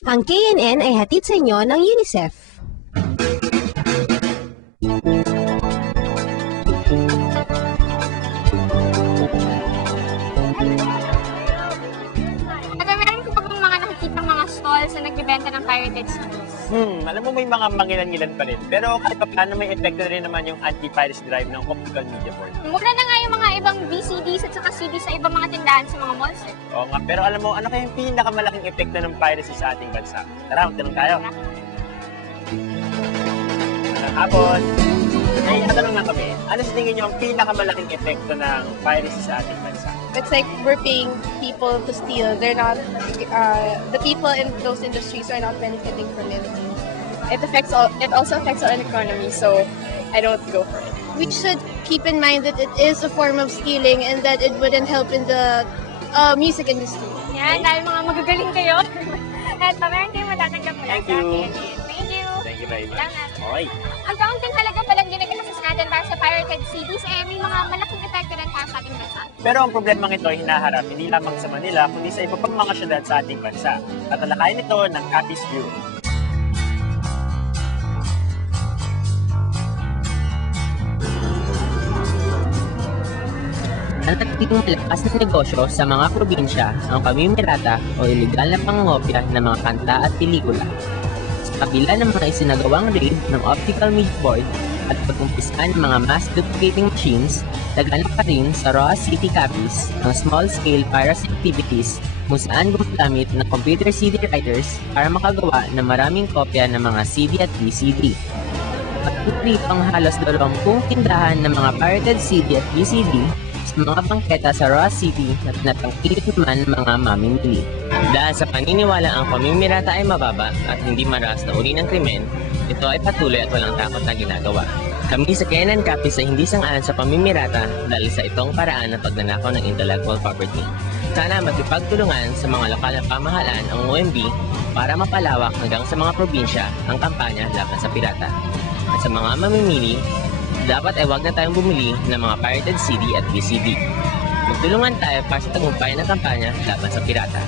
Ang KNN ay hatid sa inyo ng UNICEF. Meron ko pa bang mga nakikitang mga stalls na nagbibenta ng pirated CDs? Alam mo may mga mangilan-ngilan pa rin. Pero kahit pa paano may epekto rin naman yung anti-piracy drive ng Optical Media Board. Mura na nga yung mga ibang VCDs at saka CDs sa ibang mga tindahan sa mga malls. Oo nga, pero alam mo, ano kaya yung pinakamalaking epekto ng piracy sa ating bansa? Tara, magtanong tayo. Magandang hapon. Ay, natanong lang kami, ano sa tingin nyo ang pinakamalaking epekto ng piracy sa ating bansa? It's like we're paying people to steal. They're not, the people in those industries are not benefiting from it. It also affects our economy, so I don't go for it. We should keep in mind that it is a form of stealing and that it wouldn't help in the music industry. Yan, dahil mga magagaling kayo. At meron kayong matatanggap mula Thank sa you. akin. Thank you. Thank you very much. Salamat. Okay. Ang kaunting halaga palang ginagastos natin para sa pirated CDs, may mga malaking epekto rin para sa ating bansa. Pero ang problema ito ay hinaharap hindi lamang sa Manila, kundi sa iba pang mga syudad sa ating bansa. At talakayin ito ng Capiz Bureau. Nanatiling malakas na negosyo sa mga probinsya ang pamimirata o iligal na pangongopya ng mga kanta at pelikula. Sa kabila ng mga isinagawang raid ng Optical Media Board at pag-umpisa ng mga mass duplicating machines, laganap pa rin sa Roa City, Capiz ang small-scale piracy activities kung saan gumagamit ng computer CD writers para makagawa ng maraming kopya ng mga CD at VCD. Patuloy pang halos 20 tindahan ng mga pirated CD at VCD sa mga bangketa sa Roa City at natangkilik naman ng mga mamimili. Dahil sa paniniwala ang pamimirata ay mababa at hindi maras na uri ng krimen, ito ay patuloy at walang takot na ginagawa. Kami sa KNN Capiz ay hindi sang-ayon sa pamimirata dahil sa itong paraan ng pagnanakaw ng intellectual property. Sana magipagtulungan sa mga lokal na pamahalaan ang OMB para mapalawak hanggang sa mga probinsya ang kampanya laban sa pirata. At sa mga mamimili, dapat ay huwag na tayong bumili ng mga pirated CD at VCD. Magtulungan tayo para sa tagumpay ng kampanya laban sa pirata.